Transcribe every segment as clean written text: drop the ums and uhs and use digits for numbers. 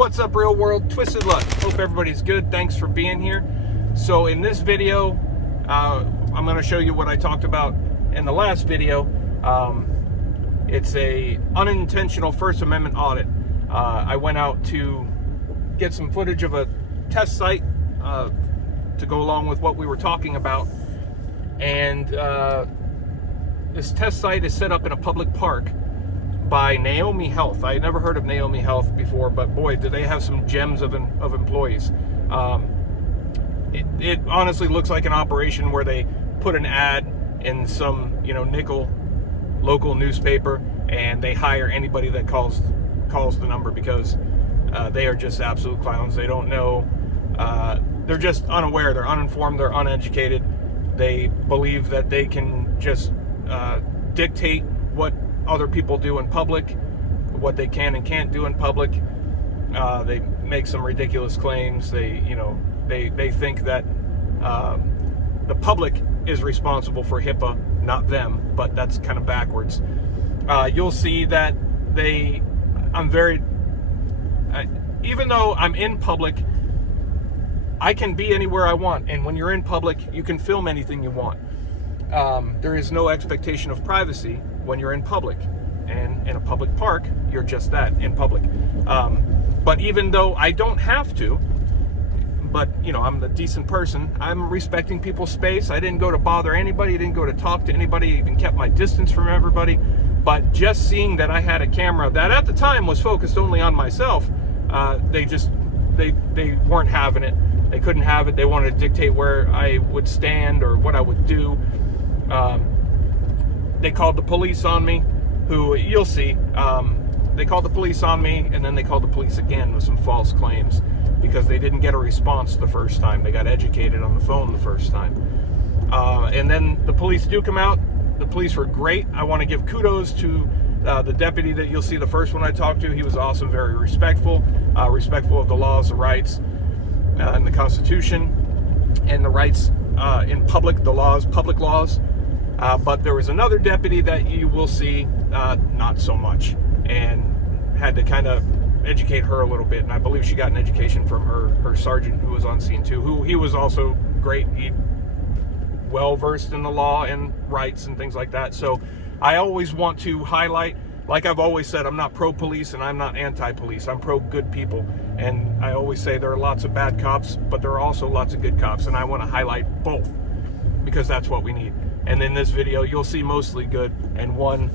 What's up, real world? Twisted Luck. Hope everybody's good. Thanks for being here. So in this video, I'm going to show you what I talked about in the last video. It's a unintentional First Amendment audit. I went out to get some footage of a test site to go along with what we were talking about. And this test site is set up in a public park by Naomi Health. I had never heard of Naomi Health before, but boy, do they have some gems of employees. It honestly looks like an operation where they put an ad in some, nickel local newspaper, and they hire anybody that calls the number, because they are just absolute clowns. They don't know. They're just unaware. They're uninformed. They're uneducated. They believe that they can just dictate what other people do in public, what they can and can't do in public. They make some ridiculous claims. They think that the public is responsible for HIPAA, not them, but that's kind of backwards. You'll see that even though I'm in public, I can be anywhere I want, and when you're in public, you can film anything you want. There is no expectation of privacy when you're in public, and in a public park, you're just that, in public. But even though I don't have to, but I'm a decent person, I'm respecting people's space. I didn't go to bother anybody, didn't go to talk to anybody, even kept my distance from everybody. But just seeing that I had a camera that at the time was focused only on myself, they weren't having it. They couldn't have it. They wanted to dictate where I would stand or what I would do. They called the police on me, who you'll see. They called the police on me, and then they called the police again with some false claims because they didn't get a response the first time. They got educated on the phone the first time. And then the police do come out. The police were great. I want to give kudos to the deputy that you'll see, the first one I talked to. He was awesome, very respectful, respectful of the laws, the rights, and the Constitution, and the rights in public, the laws, public laws. But there was another deputy that you will see not so much, and had to kind of educate her a little bit. And I believe she got an education from her sergeant who was on scene too, he was also great. He well versed in the law and rights and things like that. So I always want to highlight, like I've always said, I'm not pro-police and I'm not anti-police. I'm pro-good people. And I always say there are lots of bad cops, but there are also lots of good cops. And I want to highlight both, because that's what we need. And in this video, you'll see mostly good. And one,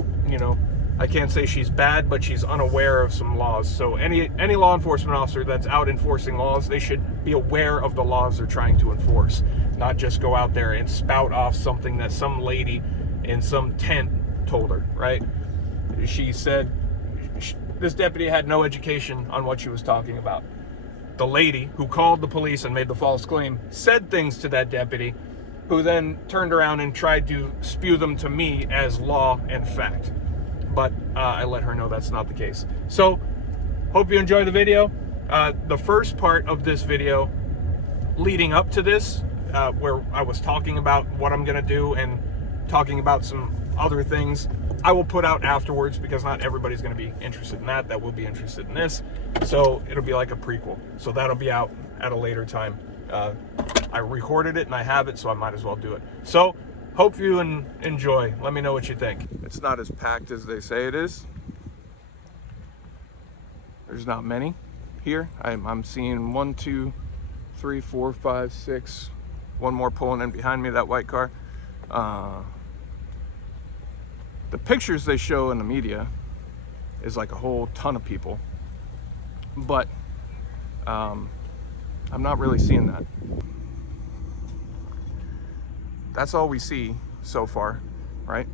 I can't say she's bad, but she's unaware of some laws. So any law enforcement officer that's out enforcing laws, they should be aware of the laws they're trying to enforce. Not just go out there and spout off something that some lady in some tent told her, right? She said this deputy had no education on what she was talking about. The lady who called the police and made the false claim said things to that deputy, who then turned around and tried to spew them to me as law and fact. But I let her know that's not the case. So, hope you enjoy the video. The first part of this video, leading up to this, where I was talking about what I'm gonna do and talking about some other things, I will put out afterwards, because not everybody's gonna be interested in that. That will be interested in this. So it'll be like a prequel. So that'll be out at a later time. I recorded it and I have it, so I might as well do it. So hope you enjoy. Let me know what you think. It's not as packed as they say it is. There's not many here. I'm seeing 1, 2, 3, 4, 5, 6. One more pulling in behind me, that white car. The pictures they show in the media is like a whole ton of people, but I'm not really seeing that. That's all we see so far, right?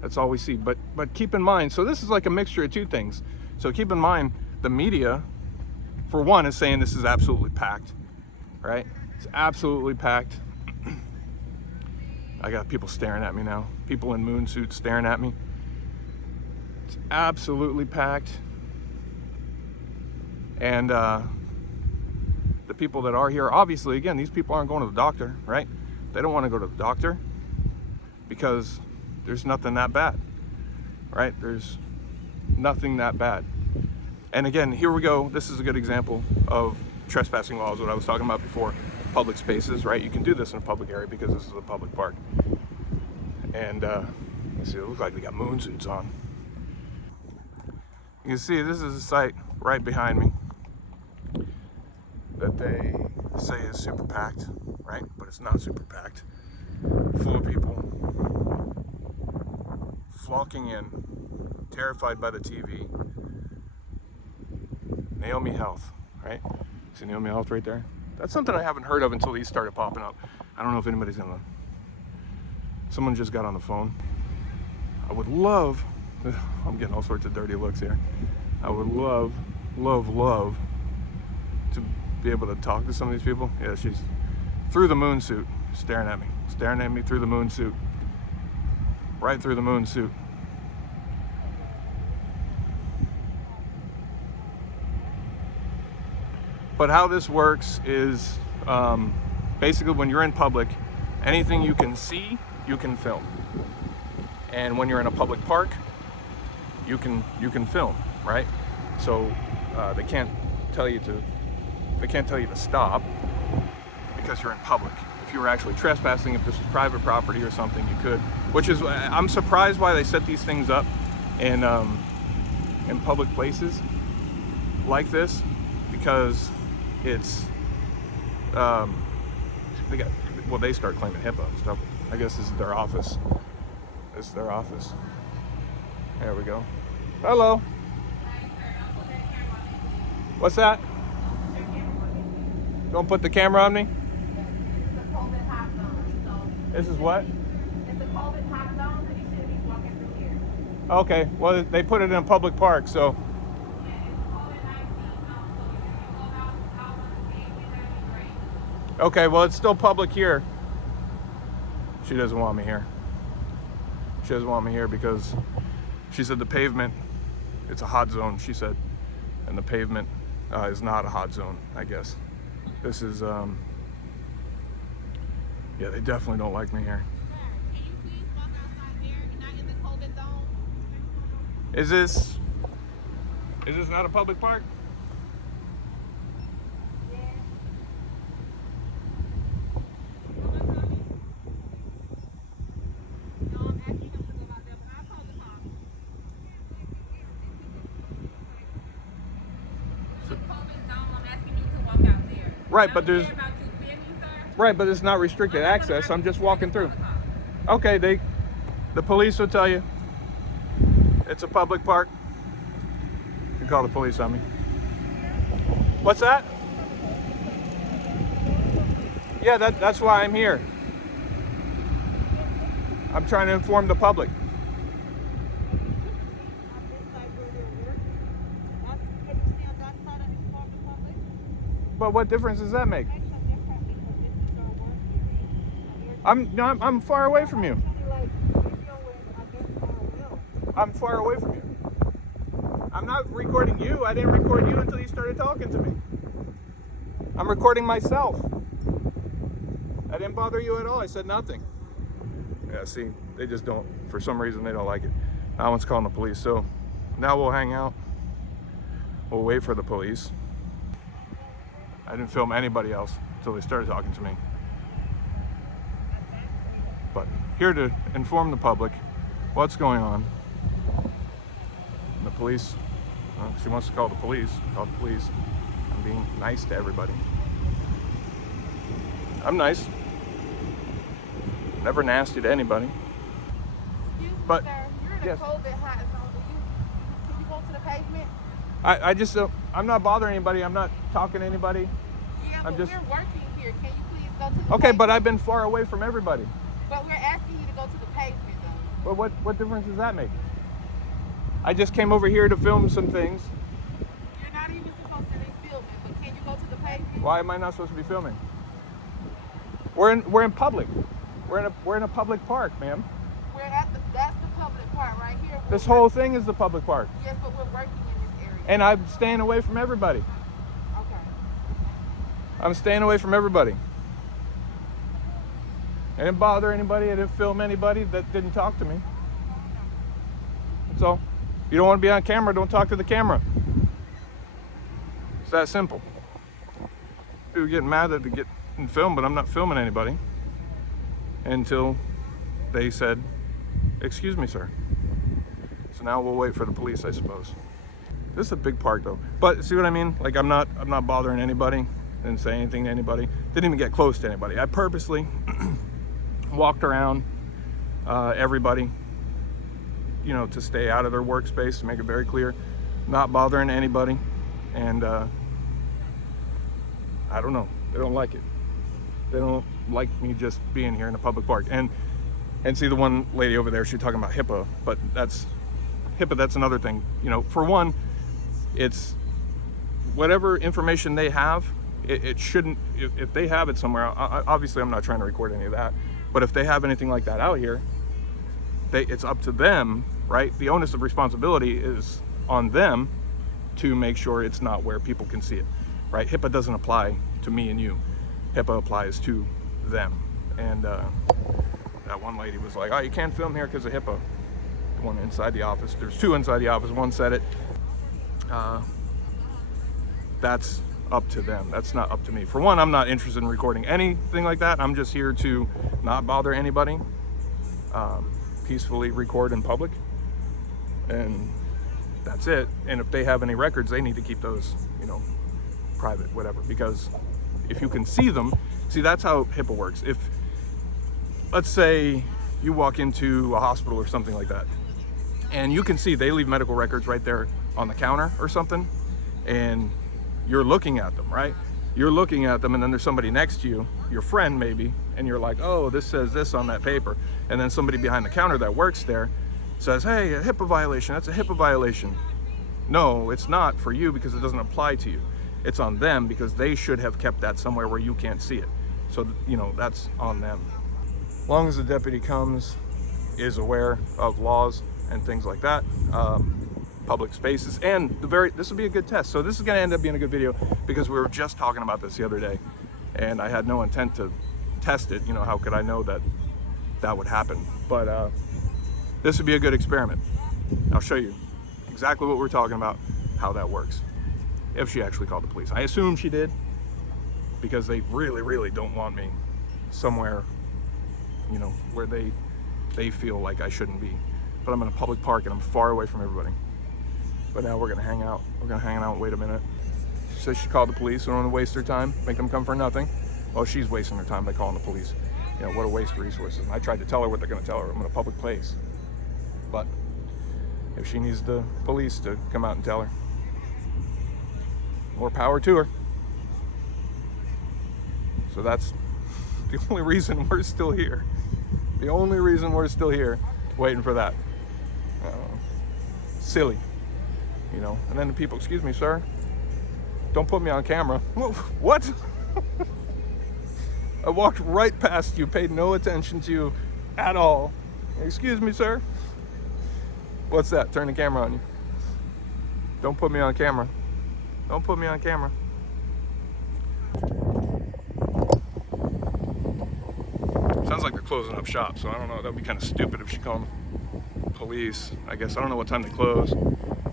That's all we see. But keep in mind, so this is like a mixture of two things. So keep in mind, the media, for one, is saying this is absolutely packed, right? It's absolutely packed. I got people staring at me now. People in moon suits staring at me. It's absolutely packed. And the people that are here, obviously, again, these people aren't going to the doctor, right? They don't want to go to the doctor because there's nothing that bad, right? There's nothing that bad. And again, here we go. This is a good example of trespassing laws, what I was talking about before. Public spaces, right? You can do this in a public area because this is a public park. And let's see, it looks like they got moon suits on. You can see this is a site right behind me that they say is super packed, right? But it's not super packed. Full of people flocking in, terrified by the TV. Naomi Health, right? See Naomi Health right there? That's something I haven't heard of until these started popping up. I don't know if anybody's gonna. Someone just got on the phone. I would love, I'm getting all sorts of dirty looks here. I would love to be able to talk to some of these people. Yeah, she's through the moon suit, staring at me through the moon suit, right through the moon suit. But how this works is basically when you're in public, anything you can see, you can film. And when you're in a public park, you can film, right? So they can't tell you to stop because you're in public. If you were actually trespassing, if this was private property or something, you could. Which is, I'm surprised why they set these things up in public places like this, because it's they start claiming HIPAA and stuff. I guess this is their office. This is their office. There we go. Hello. What's that? Don't put the camera on me. This is what? It's a COVID hot zone, so you shouldn't be walking through here. Okay. Well, they put it in a public park, so. Yeah, it's COVID-19 zone, so if you go out on the pavement, that'd be great. Okay. Well, it's still public here. She doesn't want me here. She doesn't want me here because she said the pavement, it's a hot zone, she said, and the pavement is not a hot zone, I guess. This is, yeah, they definitely don't like me here. Sir, can you please walk outside there? You're not in the COVID zone. Is this not a public park? Yeah. No, I'm asking him to go out there, but I'll call the cops. It's a COVID zone. I'm asking you to walk out there. Right, I but don't there's. care about you filming, sir. Right, but it's not restricted access. I'm just walking through. Okay, the police will tell you it's a public park. You can call the police on me. What's that? Yeah, that's why I'm here. I'm trying to inform the public. But what difference does that make? I'm far away from you. I'm far away from you. I'm not recording you. I didn't record you until you started talking to me. I'm recording myself. I didn't bother you at all. I said nothing. Yeah, see, they just don't, for some reason, they don't like it. That one's calling the police. So now we'll hang out. We'll wait for the police. I didn't film anybody else until they started talking to me. But here to inform the public what's going on. And the police, well, she wants to call the police. Call the police. I'm being nice to everybody. I'm nice. Never nasty to anybody. Excuse me, But, sir. You're in a yes. COVID hot zone. Can you go to the pavement? I just, I'm not bothering anybody. I'm not talking to anybody. Yeah, I'm but just- we're working here. Can you please go to the Okay, pavement? but I've been far away from everybody. But we're asking you to go to the pavement, though. But what difference does that make? I just came over here to film some things. You're not even supposed to be filming, but can you go to the pavement? Why am I not supposed to be filming? We're in public. We're in a public park, ma'am. That's the public part right here. This whole thing is the public park. Yes, but we're working in this area. And I'm staying away from everybody. Okay. I'm staying away from everybody. I didn't bother anybody. I didn't film anybody that didn't talk to me. So, if you don't want to be on camera, don't talk to the camera. It's that simple. People getting mad that they get in film, but I'm not filming anybody until they said, "Excuse me, sir." So now we'll wait for the police, I suppose. This is a big park though. But see what I mean? Like I'm not bothering anybody. Didn't say anything to anybody. Didn't even get close to anybody. I purposely walked around everybody, you know, to stay out of their workspace, to make it very clear, not bothering anybody. And I don't know, they don't like it. They don't like me just being here in a public park. And see the one lady over there, she's talking about HIPAA, but that's another thing. You know, for one, it's whatever information they have, it shouldn't, if they have it somewhere, obviously I'm not trying to record any of that, but if they have anything like that out here, it's up to them, right? The onus of responsibility is on them to make sure it's not where people can see it, right? HIPAA doesn't apply to me and you. HIPAA applies to them. And that one lady was like, "Oh, you can't film here because of HIPAA." The one inside the office, there's two inside the office, one said it. That's up to them. That's not up to me. For one, I'm not interested in recording anything like that. I'm just here to not bother anybody, peacefully record in public, and that's it. And if they have any records, they need to keep those, you know, private, whatever, because if you can see them, see, that's how HIPAA works. If, let's say you walk into a hospital or something like that, and you can see they leave medical records right there on the counter or something, and you're looking at them, right? You're looking at them, and then there's somebody next to you, your friend maybe, and you're like, "Oh, this says this on that paper." And then somebody behind the counter that works there says, "Hey, a HIPAA violation, that's a HIPAA violation." No, it's not for you because it doesn't apply to you. It's on them because they should have kept that somewhere where you can't see it. So, you know, that's on them. As long as the deputy comes, is aware of laws and things like that, public spaces, and this will be a good test. So this is going to end up being a good video because we were just talking about this the other day, and I had no intent to test it. You know, how could I know that that would happen? But this would be a good experiment. I'll show you exactly what we're talking about, how that works, if she actually called the police. I assume she did, because they really don't want me somewhere, you know, where they feel like I shouldn't be. But I'm in a public park and I'm far away from everybody. But now we're gonna hang out. We're gonna hang out and wait a minute. She says she called the police. We don't want to waste her time, make them come for nothing. Well, she's wasting her time by calling the police. You know, what a waste of resources. And I tried to tell her what they're gonna tell her. I'm in a public place. But if she needs the police to come out and tell her, more power to her. So that's the only reason we're still here. The only reason we're still here, waiting for that. Silly, you know. And then the people, "Excuse me, sir, don't put me on camera." What? I walked right past you, paid no attention to you at all. "Excuse me, sir." What's that? Turn the camera on you. Don't put me on camera. Don't put me on camera. Sounds like they're closing up shop, so I don't know. That'd be kind of stupid if she called the police. I guess I don't know what time they close.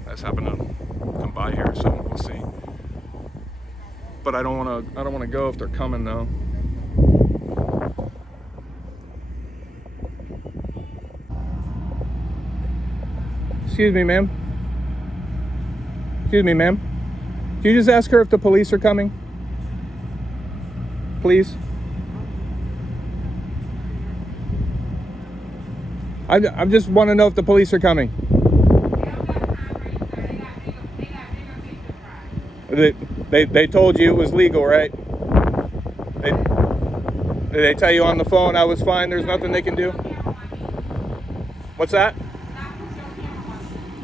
I just happened to come by here, so we'll see. But I don't want to go if they're coming though. Excuse me, ma'am. Excuse me, ma'am. Can you just ask her if the police are coming? Please. I just want to know if the police are coming. They told you it was legal, right? Did they tell you on the phone I was fine, there's nothing they can do? What's that?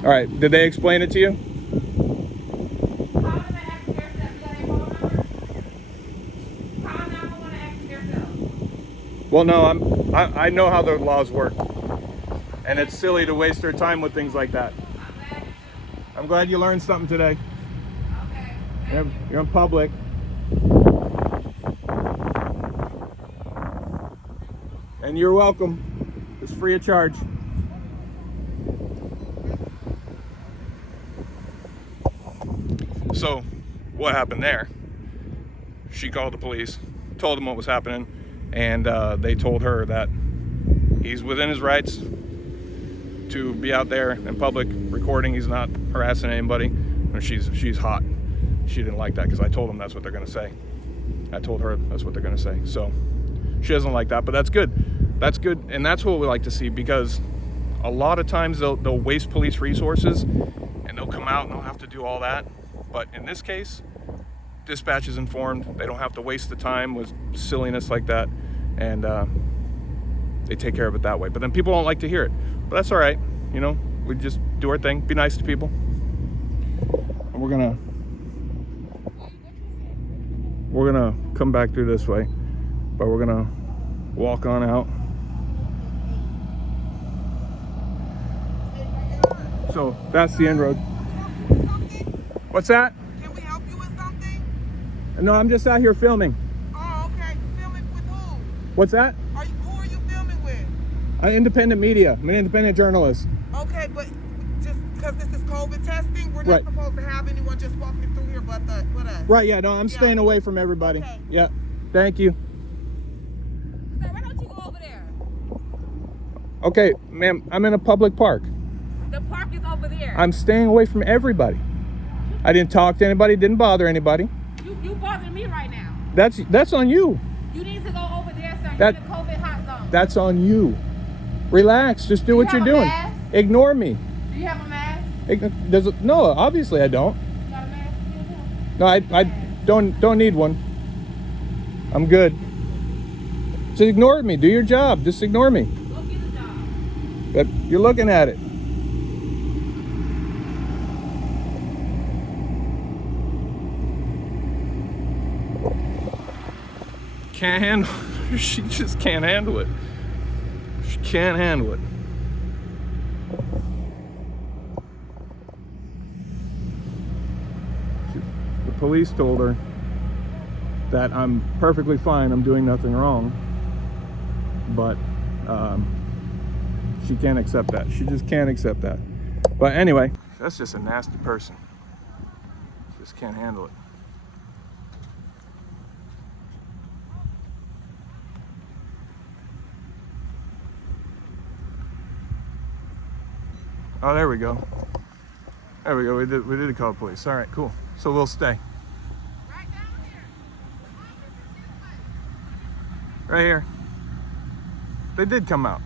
All right, did they explain it to you? Well, no, I know how the laws work, and it's silly to waste their time with things like that. I'm glad you learned something today. Okay. You're in public. And you're welcome. It's free of charge. So what happened there. She called the police, told them what was happening, and they told her that he's within his rights to be out there in public recording. He's not harassing anybody. And she's hot. She didn't like that because I told them that's what they're going to say. I told her that's what they're going to say. So she doesn't like that, but that's good. That's good, and that's what we like to see, because a lot of times they'll waste police resources and they'll come out and they'll have to do all that. But in this case, dispatch is informed. They don't have to waste the time with silliness like that, and they take care of it that way. But then people don't like to hear it. But that's all right. You know, we just do our thing, be nice to people. And we're gonna come back through this way, but we're gonna walk on out. So that's the end road. What's that? Can we help you with something? No, I'm just out here filming. Oh, okay. Filming with who? What's that? Who are you filming with? Independent media. I'm an independent journalist. Okay, but just because this is COVID testing, we're not Right. supposed to have anyone just walking through here but us. Right, yeah, no, I'm staying away from everybody. Okay. Yeah, thank you. Sir, why don't you go over there? Okay, ma'am, I'm in a public park. The park is over there. I'm staying away from everybody. I didn't talk to anybody, didn't bother anybody. You bothering me right now. That's on you. You need to go over there, sir. That- You're in the COVID hot zone. That's on you. Relax, just do what you you're have a doing. mask? Ignore me. Do you have a mask? No, obviously I don't. You got a mask? No, I don't need one. I'm good. Just ignore me. Do your job. Just ignore me. Go get a job. But you're looking at it. Can't handle it. She just can't handle it. She can't handle it. The police told her that I'm perfectly fine, I'm doing nothing wrong, but she can't accept that. She just can't accept that. But anyway, that's just a nasty person. Just can't handle it. Oh, there we go. There we go. We did call the police. All right, cool. So we'll stay. Right down here. Right here. They did come out.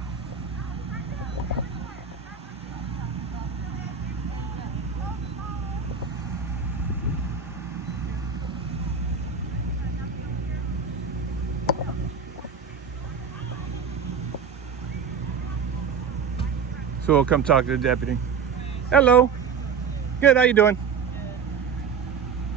So we'll come talk to the deputy. Hello. Good, how you doing?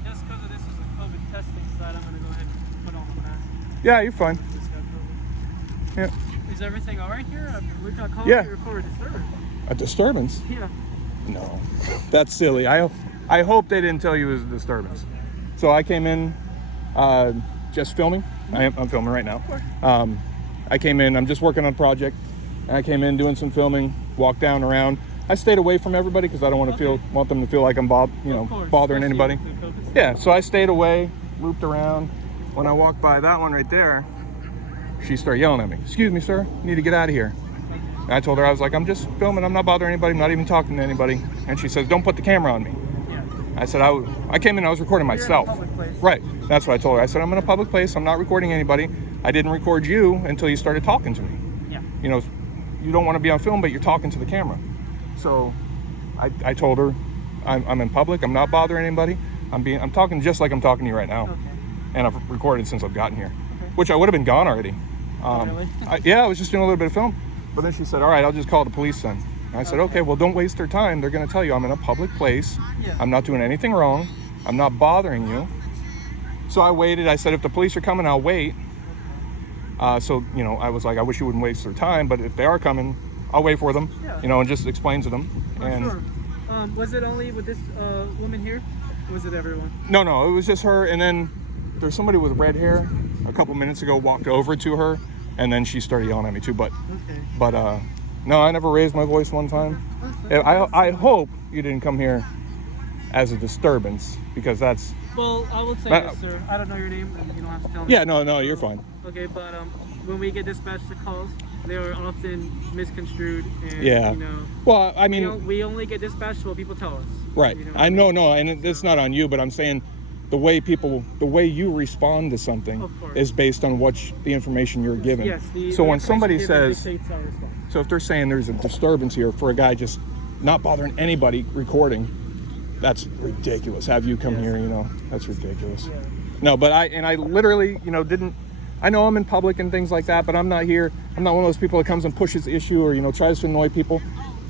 Just because of this is a COVID testing site, I'm going to go ahead and put on the mask. Yeah, you're fine. Just got COVID. Yeah. Is everything all right here? We got called Yeah. here for a disturbance. A disturbance? Yeah. No, that's silly. I hope they didn't tell you it was a disturbance. So I came in just filming. I'm filming right now. I came in, I'm just working on a project. And I came in doing some filming, walked down around. I stayed away from everybody because I don't want to want them to feel like I'm bothering anybody. Yeah, so I stayed away, looped around. When I walked by that one right there, she started yelling at me. "Excuse me, sir, you need to get out of here." And I told her, I was like, "I'm just filming, I'm not bothering anybody, I'm not even talking to anybody." And she says, "Don't put the camera on me." Yeah. I said, I came in, I was recording You're in a myself. public place. Right, that's what I told her. I said, "I'm in a public place, I'm not recording anybody. I didn't record you until you started talking to me. Yeah. You know, you don't want to be on film, but you're talking to the camera." So I told her, I'm in public, I'm not bothering anybody. I'm talking just like I'm talking to you right now. Okay. And I've recorded since I've gotten here, Okay. which I would have been gone already. Really? Yeah, I was just doing a little bit of film. But then she said, "All right, I'll just call the police then." And I said, "Okay, well, don't waste their time. They're going to tell you I'm in a public place. Yeah. I'm not doing anything wrong. I'm not bothering you." So I waited. I said, "If the police are coming, I'll wait." So, you know, I was like, I wish you wouldn't waste their time, but if they are coming, I'll wait for them, Yeah. you know, and just explain to them. Oh, And sure. Was it only with this woman here? Or was it everyone? no, it was just her. And then there's somebody with red hair a couple minutes ago walked over to her, and then she started yelling at me too. But Okay. no, I never raised my voice one time. Okay. I hope you didn't come here as a disturbance, because that's Well, I will say But- this, sir. I don't know your name, and you don't have to tell me. Yeah, no, you're fine. Okay, but when we get dispatched to calls, they are often misconstrued, and Yeah. you know, Well, I mean, we only get dispatched what people tell us. right. You know I know, no, and it's not on you, but I'm saying the way you respond to something Of course. is based on the information you're given. Yes. So the when somebody information given says, dictates our response. so if they're saying there's a disturbance here for a guy just not bothering anybody recording, that's ridiculous. Have you come Yes. here, you know, that's ridiculous. Yeah. No, but I literally, you know, I know I'm in public and things like that, but I'm not here. I'm not one of those people that comes and pushes issue or, you know, tries to annoy people.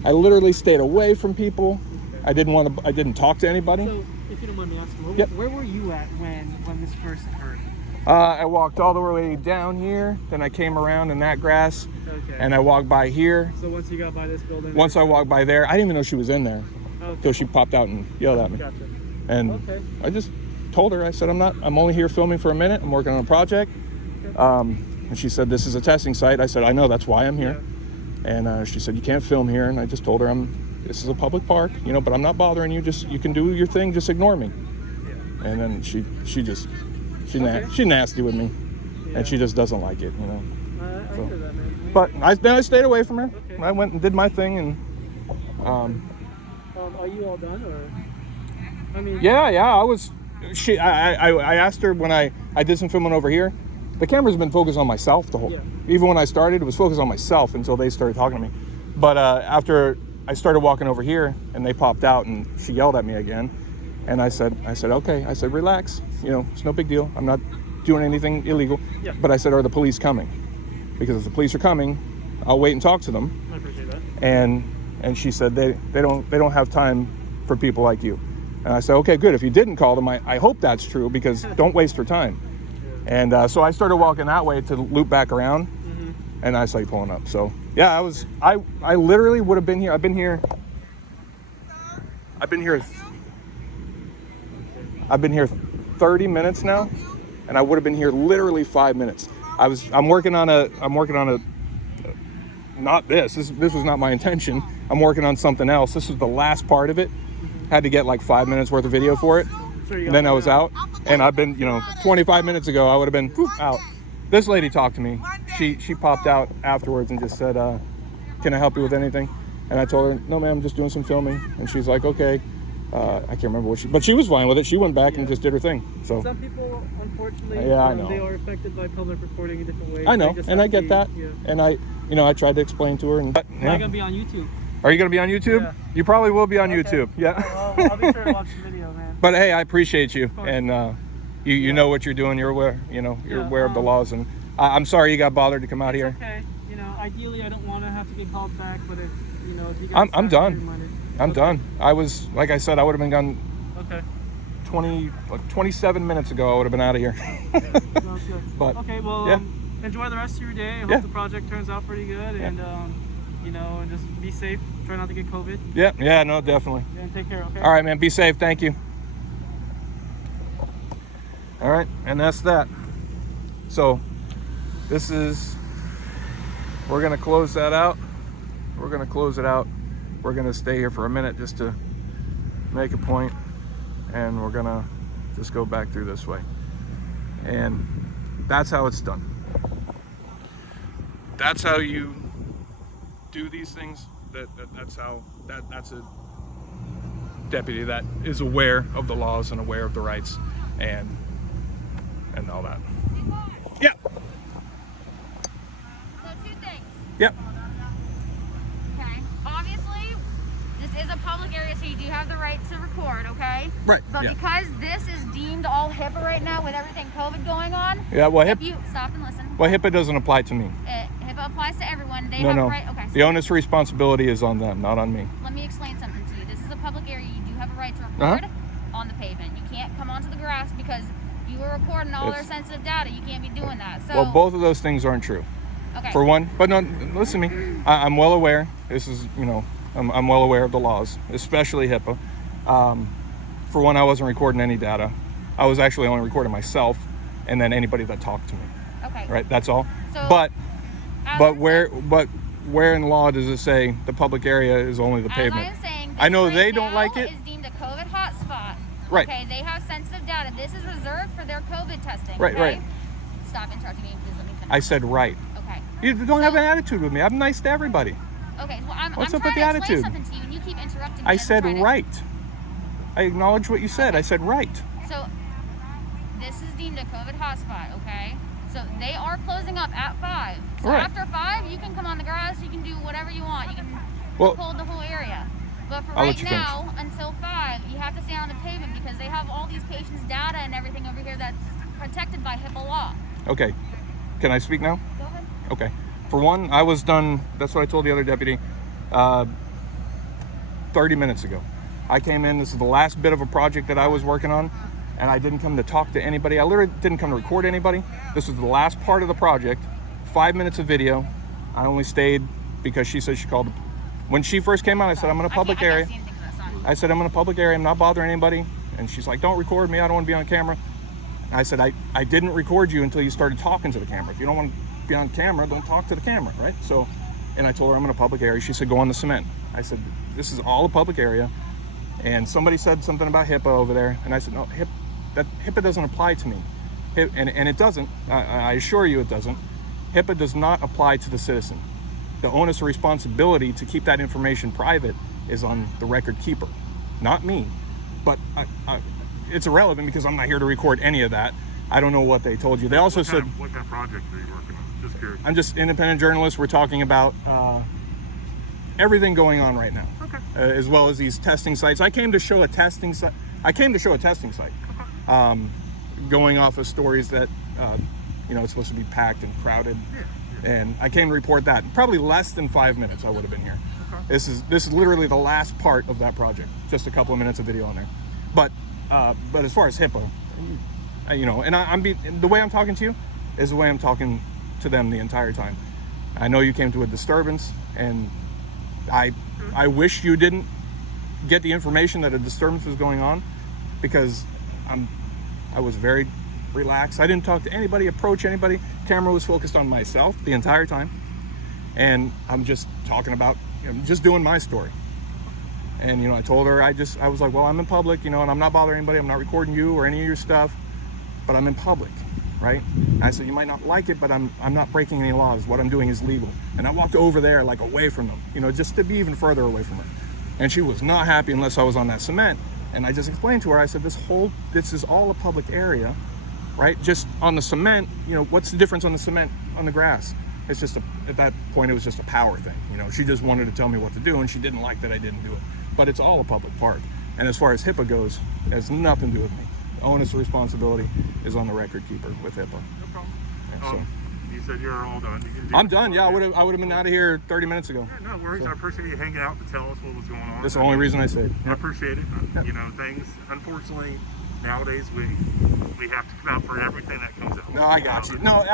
I literally stayed away from people. I didn't talk to anybody. So, if you don't mind me asking, Yep. where were you at when this first occurred? I walked all the way down here, then I came around in that grass, Okay. and I walked by here. So once you got by this building. Once I walked by there, I didn't even know she was in there until she popped out and yelled at me. Gotcha. And Okay. I just told her, I said, I'm only here filming for a minute. I'm working on a project. And she said, this is a testing site. I said, I know, that's why I'm here. And she said, you can't film here. And I just told her, this is a public park, you know, but I'm not bothering you. You can do your thing. Just ignore me. Yeah. And then she's Okay. nasty with me, Yeah. and she just doesn't like it, you know. I So- hear that, man. But I stayed away from her. Okay. I went and did my thing, and Are you all done, or? I mean. yeah, I was. I asked her when I did some filming over here. The camera's been focused on myself the whole. Yeah. Even when I started, it was focused on myself until they started talking to me. But after I started walking over here, and they popped out, and she yelled at me again, and I said, okay. I said, relax. You know, it's no big deal. I'm not doing anything illegal. Yeah. But I said, are the police coming? Because if the police are coming, I'll wait and talk to them. I appreciate that. And she said they don't have time for people like you. And I said, okay, good. If you didn't call them, I hope that's true, because don't waste her time. And so I started walking that way to loop back around, and I saw you pulling up. So yeah, I literally would have been here. I've been here 30 minutes now, and I would have been here literally 5 minutes. I'm working on a not this was not my intention. I'm working on something else. This was the last part of it. Had to get like 5 minutes worth of video for it. And then I was out, and I've been, 25 minutes ago, I would have been out. This lady talked to me. She popped out afterwards and just said, can I help you with anything? And I told her, no, ma'am, I'm just doing some filming. And she's like, okay. I can't remember but she was fine with it. She went back and just did her thing. So Some people, unfortunately, Yeah, I know. they are affected by public recording in different ways. I know, They just and have I get to- that. Yeah. And I tried to explain to her. And Am I gonna be on YouTube? Are you going to be on YouTube? Yeah. You probably will be on Okay. YouTube. Yeah. I'll be sure to watch the video, man. But hey, I appreciate you, course. and you know what you're doing. You're aware, you're Yeah, aware of the laws, and I'm sorry you got bothered to come out here. Okay. Ideally, I don't want to have to get called back, but if you guys I'm decide to done. remind it. I'm Okay. done. I was, like I said, I would have been gone Okay. 27 minutes ago. I would have been out of here. Sounds good. But, okay, well, yeah. Enjoy the rest of your day. I hope Yeah. the project turns out pretty good, and and just be safe. Try not to get COVID, Yeah, no, definitely. and take care. Okay. All right, man. Be safe. Thank you. All right, and that's that. So, we're gonna close that out. We're gonna close it out. We're gonna stay here for a minute just to make a point, and we're gonna just go back through this way. And that's how it's done. That's how you do these things. That's a deputy that is aware of the laws and aware of the rights and all that. Yeah. So two things. Yep. Okay. Obviously, this is a public area, so you do have the right to record, okay? Right. But Yeah. because this is deemed all HIPAA right now with everything COVID going on, Yeah. Well, if you stop and listen, HIPAA doesn't apply to me. HIPAA applies to everyone. They No, have no. a right. Okay. The onus responsibility is on them, not on me. Let me explain something to you. This is a public area. You do have a right to record on the pavement. You can't come onto the grass because you were recording all their It's- sensitive data. You can't be doing that. So, Well, both of those things aren't true. okay. For one, but no, listen to me. I'm well aware. This is, I'm well aware of the laws, especially HIPAA. For one, I wasn't recording any data. I was actually only recording myself, and then anybody that talked to me. Okay. Right. That's all. So, But as I'm where in law does it say the public area is only the As pavement? I am saying, I know this they right don't now like it. is deemed a COVID hotspot. Right. Okay, they have sensitive data. This is reserved for their COVID testing. Right, okay? right. Stop interrupting me. Please let me finish. I said right. Okay. You don't have an attitude with me. I'm nice to everybody. Okay. Well, I'm What's trying up with to the explain attitude? something to you, and you keep interrupting me. I as I'm said trying to- right. I acknowledge what you said. I said right. So, this is deemed a COVID hotspot, okay? So, they are closing up at 5. So, Right. after 5, you can come on the grass, you can do whatever you want. You can Well, hold the whole area. But for I'll let right you finish. now, until 5, you have to stay on the pavement because they have all these patients' data and everything over here that's protected by HIPAA law. Okay. Can I speak now? Go ahead. Okay. For one, I was done, that's what I told the other deputy, 30 minutes ago. I came in, this is the last bit of a project that I was working on, and I didn't come to talk to anybody. I literally didn't come to record anybody. This was the last part of the project, 5 minutes of video. I only stayed because she said she called. When she first came out, I said, I'm in a public area. I can't see anything from that sign. I said, I'm in a public area, I'm not bothering anybody. And she's like, don't record me, I don't want to be on camera. And I said, I didn't record you until you started talking to the camera. If you don't want to be on camera, don't talk to the camera, right? So, and I told her I'm in a public area. She said, go on the cement. I said, this is all a public area. And somebody said something about HIPAA over there. And I said, no, HIPAA doesn't apply to me. And it doesn't, I assure you it doesn't. HIPAA does not apply to the citizen. The onus or responsibility to keep that information private is on the record keeper, not me. But it's irrelevant because I'm not here to record any of that. I don't know what they told you. They also said, what kind of project are you working on? Just curious. I'm just independent journalist. We're talking about everything going on right now, Okay. as well as these testing sites. I came to show a testing site. Going off of stories that it's supposed to be packed and crowded. Yeah. And I came to report that. Probably less than 5 minutes I would have been here. Okay. This is literally the last part of that project. Just a couple of minutes of video on there. But as far as HIPAA, and the way I'm talking to you is the way I'm talking to them the entire time. I know you came to a disturbance, and I wish you didn't get the information that a disturbance was going on, because I was very relaxed. I didn't talk to anybody, approach anybody. Camera was focused on myself the entire time, and I'm just talking about, just doing my story. And I told her, I was like, well, I'm in public, and I'm not bothering anybody. I'm not recording you or any of your stuff, but I'm in public, right? And I said, you might not like it, but I'm not breaking any laws. What I'm doing is legal. And I walked over there, like, away from them, just to be even further away from her. And she was not happy unless I was on that cement. And I just explained to her, I said, this is all a public area, right? Just on the cement, what's the difference on the cement, on the grass? It's just at that point, it was just a power thing. She just wanted to tell me what to do, and she didn't like that I didn't do it. But it's all a public park. And as far as HIPAA goes, it has nothing to do with me. The onus of responsibility is on the record keeper with HIPAA. No problem. And so, You said you're all done. You can do I'm it. done. Yeah, I would have been out of here 30 minutes ago. Yeah, no worries. I appreciate you hanging out to tell us what was going on. That's the only reason I say it. I appreciate it. Things, unfortunately, nowadays we have to come out for everything that comes out. No, I got you. No,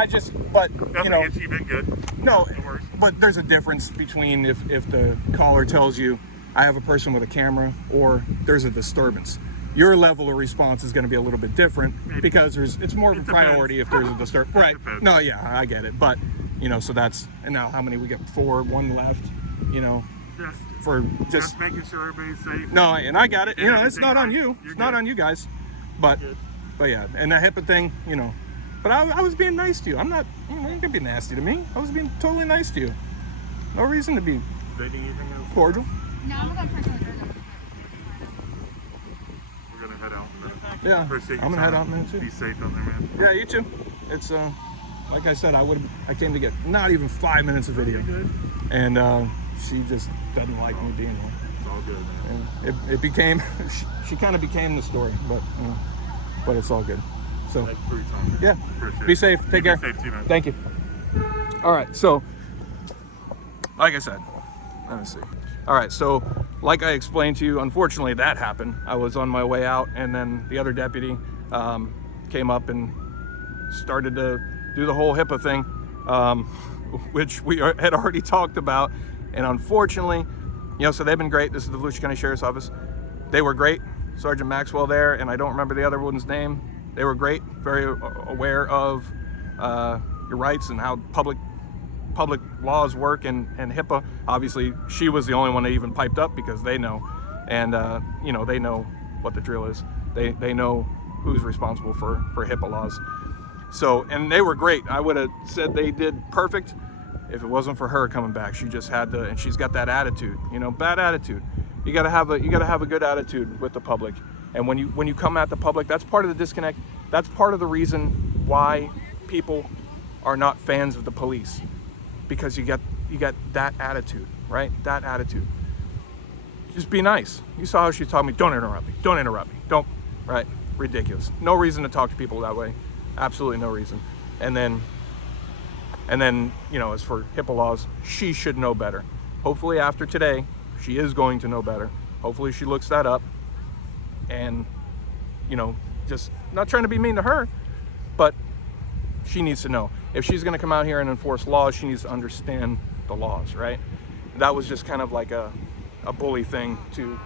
but Nothing against you, you've been good. No, No worries. but there's a difference between if the caller tells you, I have a person with a camera, or there's a disturbance. Your level of response is going to be a little bit different because it's more of a priority if there's a disturbance. Right. depends. No, yeah, I get it. But, so that's, and now how many we got? 4, 1 left, for Just making sure everybody's safe. No, and I got it. And It's not on everything, you. you're It's not good. on you guys. But Good. yeah, and the HIPAA thing, But I was being nice to you. I'm not, you're going to be nasty to me. I was being totally nice to you. No reason to be Anything else? cordial. No, I'm going to print it. We're gonna head out. Yeah, Appreciate your I'm gonna head time. out in a minute too. Be safe out there, man. Yeah, you too. It's like I said, I came to get not even 5 minutes of video, Good. and she just doesn't like me being here. It's all good, man. And it became, she kind of became the story, but it's all good. So Thanks for your time. yeah, Appreciate be it. safe. Take care. Be safe too, man. Thank you. All right, so like I said, let me see. All right, so like I explained to you, unfortunately that happened. I was on my way out, and then the other deputy came up and started to do the whole HIPAA thing, which we had already talked about. And unfortunately, so they've been great. This is the Volusia County Sheriff's Office. They were great. Sergeant Maxwell there, and I don't remember the other one's name. They were great, very aware of your rights and how public laws work, and HIPAA. Obviously, she was the only one that even piped up because they know, and they know what the drill is. They know who's responsible for HIPAA laws. So, and they were great. I would have said they did perfect if it wasn't for her coming back. She just had to, and she's got that attitude, you know, bad attitude. You gotta have a good attitude with the public. And when you come at the public, that's part of the disconnect. That's part of the reason why people are not fans of the police, because you got that attitude, right? That attitude. Just be nice. You saw how she told me, don't interrupt me, don't interrupt me, don't, right? Ridiculous. No reason to talk to people that way. Absolutely no reason. And then, you know, as for HIPAA laws, she should know better. Hopefully after today, she is going to know better. Hopefully she looks that up and, you know, just not trying to be mean to her, but she needs to know. If she's going to come out here and enforce laws, she needs to understand the laws, right? That was just kind of like a bully thing to,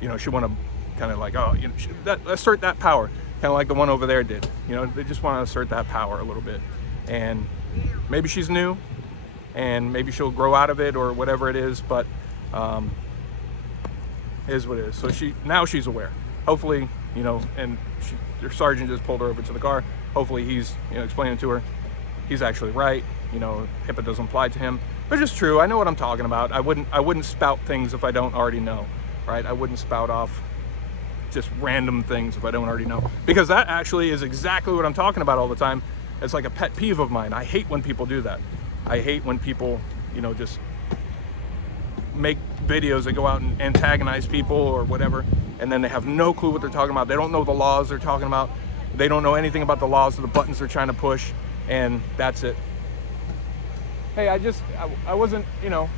you know, she want to kind of like, oh, you know, assert that power, kind of like the one over there did. You know, they just want to assert that power a little bit. And maybe she's new, and maybe she'll grow out of it or whatever it is, but it is what it is. So now she's aware. Hopefully, you know, and your sergeant just pulled her over to the car. Hopefully he's, you know, explaining to her he's actually right. You know, HIPAA doesn't apply to him, which is true. I know what I'm talking about. I wouldn't spout things if I don't already know, right? I wouldn't spout off just random things if I don't already know, because that actually is exactly what I'm talking about all the time. It's like a pet peeve of mine. I hate when people do that. I hate when people, you know, just make videos that go out and antagonize people or whatever, and then they have no clue what they're talking about. They don't know the laws they're talking about. They don't know anything about the laws or the buttons they're trying to push, and that's it. Hey, I wasn't, you know,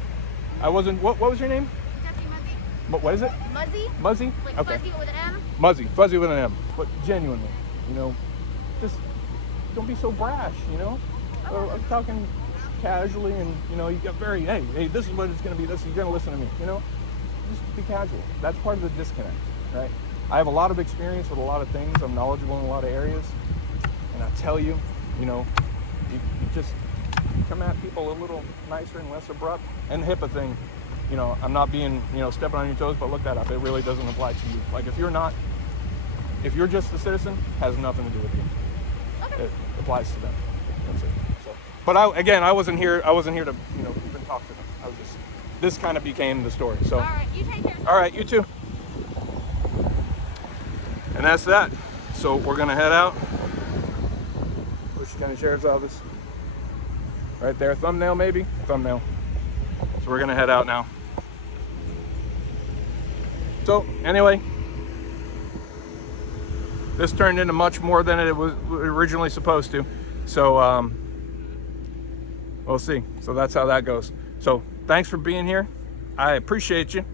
I wasn't, what was your name? Deputy Muzzy. What is it? Muzzy? Muzzy? Like Okay. fuzzy with an M? Muzzy, fuzzy with an M. But genuinely, you know, just don't be so brash, you know? I'm talking casually, and, you know, you got hey, this is what it's going to be, you're going to listen to me, you know? Just be casual. That's part of the disconnect, right? I have a lot of experience with a lot of things. I'm knowledgeable in a lot of areas. And I tell you, you know, you just come at people a little nicer and less abrupt. And the HIPAA thing, you know, I'm not being, you know, stepping on your toes, but look that up. It really doesn't apply to you. Like, if you're just a citizen, has nothing to do with you. Okay. It applies to them. That's it. So, but I wasn't here to, you know, even talk to them. This kind of became the story. So, All right, you take care. all right, you too. And that's that. So we're gonna head out. Bush County Sheriff's Office. Right there, thumbnail maybe? Thumbnail. So we're gonna head out now. So anyway, this turned into much more than it was originally supposed to. So we'll see. So that's how that goes. So thanks for being here. I appreciate you.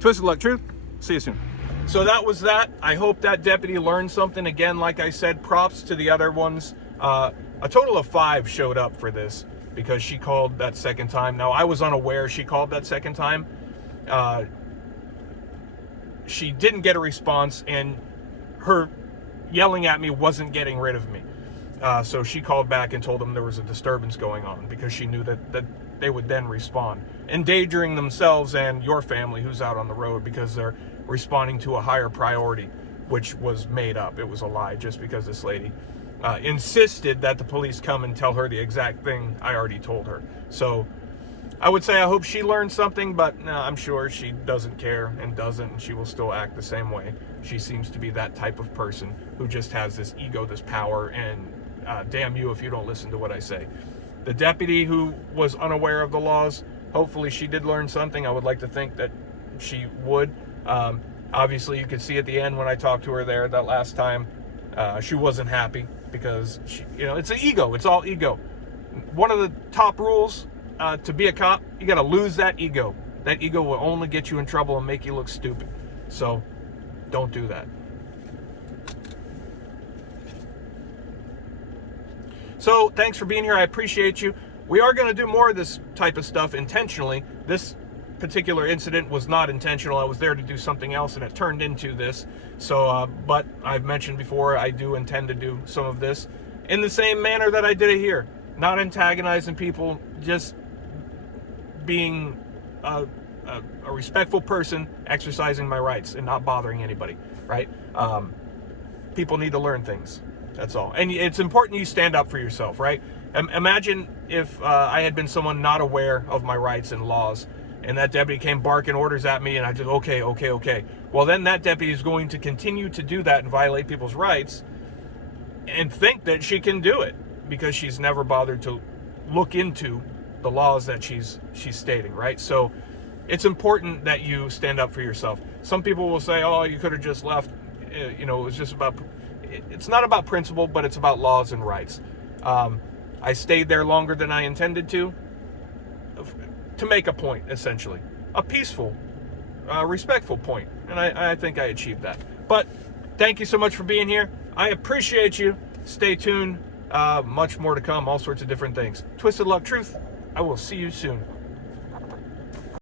Twisted Luck Truth. See you soon. So that was that. I hope that deputy learned something. Again, like I said, props to the other ones. A total of 5 showed up for this because she called that second time. Now, I was unaware she called that second time. She didn't get a response, and her yelling at me wasn't getting rid of me. So she called back and told them there was a disturbance going on, because she knew that they would then respond, endangering themselves and your family who's out on the road, because they're responding to a higher priority, which was made up. It was a lie, just because this lady insisted that the police come and tell her the exact thing I already told her. So I would say I hope she learned something, but I'm sure she doesn't care and doesn't, and she will still act the same way. She seems to be that type of person who just has this ego, this power, and damn you if you don't listen to what I say. The deputy who was unaware of the laws, hopefully she did learn something. I would like to think that she would. Obviously, you could see at the end when I talked to her there that last time, she wasn't happy, because she, you know, it's an ego. It's all ego. One of the top rules to be a cop, you got to lose that ego. That ego will only get you in trouble and make you look stupid. So don't do that. So thanks for being here. I appreciate you. We are going to do more of this type of stuff intentionally. This particular incident was not intentional. I was there to do something else, and it turned into this. So, but I've mentioned before, I do intend to do some of this in the same manner that I did it here. Not antagonizing people, just being a respectful person, exercising my rights and not bothering anybody, right? people need to learn things. That's all. And it's important you stand up for yourself, right? Imagine if I had been someone not aware of my rights and laws, and that deputy came barking orders at me, and I just, okay. Well, then that deputy is going to continue to do that and violate people's rights and think that she can do it because she's never bothered to look into the laws that she's stating, right? So it's important that you stand up for yourself. Some people will say, oh, you could have just left. You know, it's not about principle, but it's about laws and rights. I stayed there longer than I intended to make a point, essentially. A peaceful, respectful point. And I think I achieved that. But thank you so much for being here. I appreciate you. Stay tuned. Much more to come, all sorts of different things. Twisted Love Truth. I will see you soon.